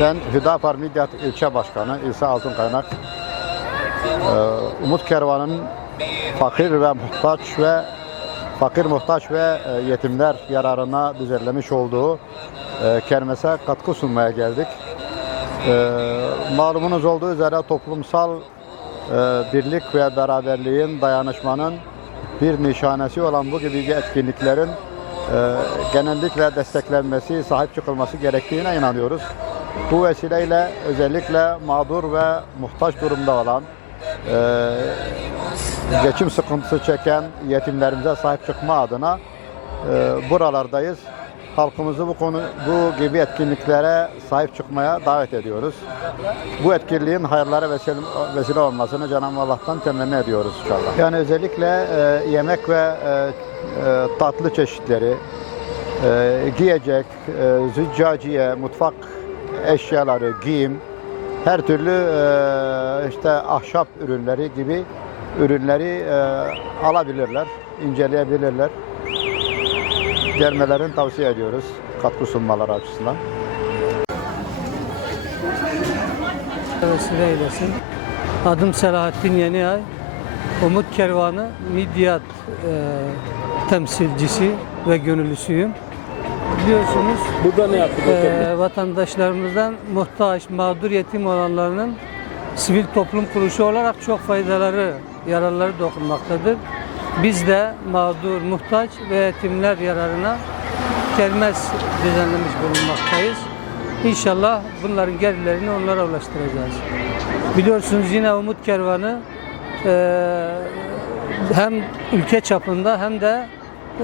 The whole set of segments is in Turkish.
Ben Hüdapar Midyat İlçe Başkanı İsa Altınkaynak. Ee, Umut Kervanı'nın fakir ve muhtaç ve fakir muhtaç ve e, yetimler yararına düzenlemiş olduğu e, kermese katkı sunmaya geldik. Malumunuz olduğu üzere toplumsal e, birlik ve beraberliğin, dayanışmanın bir nişanesi olan bu gibi etkinliklerin e, genellikle desteklenmesi, sahip çıkılması gerektiğine inanıyoruz. Bu vesileyle özellikle mağdur ve muhtaç durumda olan, e, geçim sıkıntısı çeken yetimlerimize sahip çıkma adına e, buralardayız. Halkımızı bu konu bu gibi etkinliklere sahip çıkmaya davet ediyoruz. Bu etkinliğin hayırlara vesile, vesile olmasını Cenab-ı Allah'tan temenni ediyoruz inşallah. Yani özellikle e, yemek ve e, e, tatlı çeşitleri, e, giyecek, e, züccaciye, mutfak eşyaları, giyim, her türlü e, işte ahşap ürünleri gibi ürünleri e, alabilirler, inceleyebilirler. Gelmelerini tavsiye ediyoruz katkı sunmaları açısından. vesile eylesin. Adım Selahattin Yeniay. Umut Kervanı Midyat e, temsilcisi ve gönüllüsüyüm. Biliyorsunuz Burada ne yaptık? e, vatandaşlarımızdan muhtaç, mağdur yetim olanlarının sivil toplum kuruluşu olarak çok faydaları, yararları dokunmaktadır. Biz de mağdur, muhtaç ve yetimler yararına kermes düzenlemiş bulunmaktayız. İnşallah bunların gelirlerini onlara ulaştıracağız. Biliyorsunuz yine Umut Kervanı e, hem ülke çapında hem de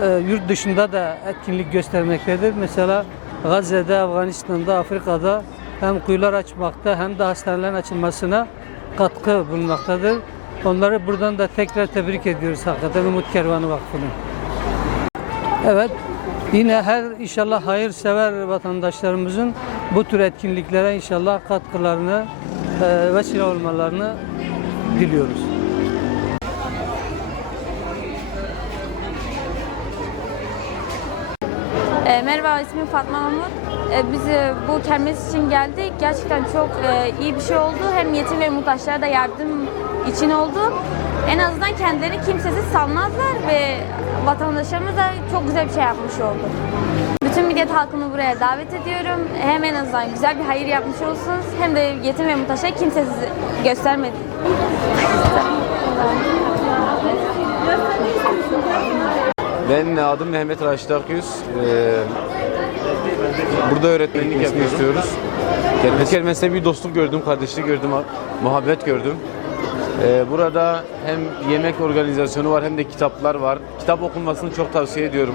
e, yurt dışında da etkinlik göstermektedir. Mesela Gazze'de, Afganistan'da, Afrika'da hem kuyular açmakta hem de hastanelerin açılmasına katkı bulunmaktadır. Onları buradan da tekrar tebrik ediyoruz hakikaten Umut Kervanı Vakfı'nı. Evet, yine her inşallah hayırsever vatandaşlarımızın bu tür etkinliklere inşallah katkılarını, e, vesile olmalarını diliyoruz. E, merhaba, ismim Fatma Mahmut. E, biz e, bu kermes için geldik. Gerçekten çok e, iyi bir şey oldu. Hem yetim ve muhtaçlara da yardım için oldu. En azından kendilerini kimsesiz sanmazlar ve vatandaşlarımız da çok güzel bir şey yapmış oldu. Bütün millet halkını buraya davet ediyorum. Hem en azından güzel bir hayır yapmış olsunuz hem de yetim ve muhtaçlara kimsesiz göstermedi. Ben adım Mehmet Raşit Akyüz. Ee, burada öğretmenlik yapmak istiyoruz. Kelime kelimesinde bir dostluk gördüm, kardeşlik gördüm, muhabbet gördüm. Ee, burada hem yemek organizasyonu var hem de kitaplar var. Kitap okunmasını çok tavsiye ediyorum.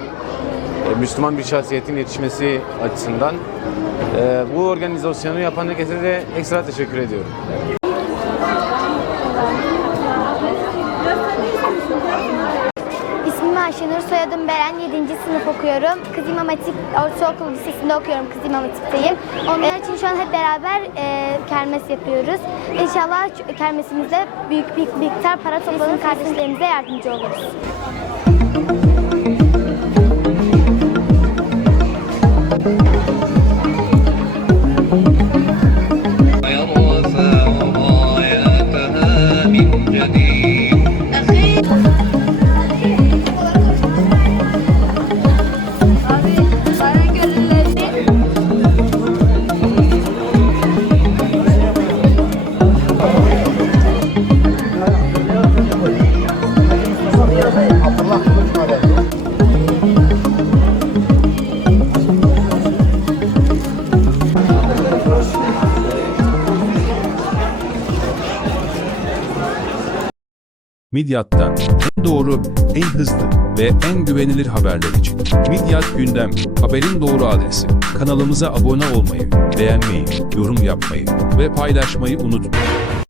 Ee, Müslüman bir şahsiyetin yetişmesi açısından. Bu organizasyonu yapan herkese de ekstra teşekkür ediyorum. İsmim Ayşenur, soyadım Beren, 7. sınıf okuyorum. Kız İmam Hatip Ortaokulu Lisesi'nde okuyorum, Kız İmam Hatip'teyim. Onlar için şu an hep beraber e, kermes yapıyoruz. İnşallah kermesimizde büyük bir miktar para toplanıp kardeşlerimize yardımcı oluruz. Midyat'ta en doğru, en hızlı ve en güvenilir haberler için. Midyat Gündem, haberin doğru adresi. Kanalımıza abone olmayı, beğenmeyi, yorum yapmayı ve paylaşmayı unutmayın.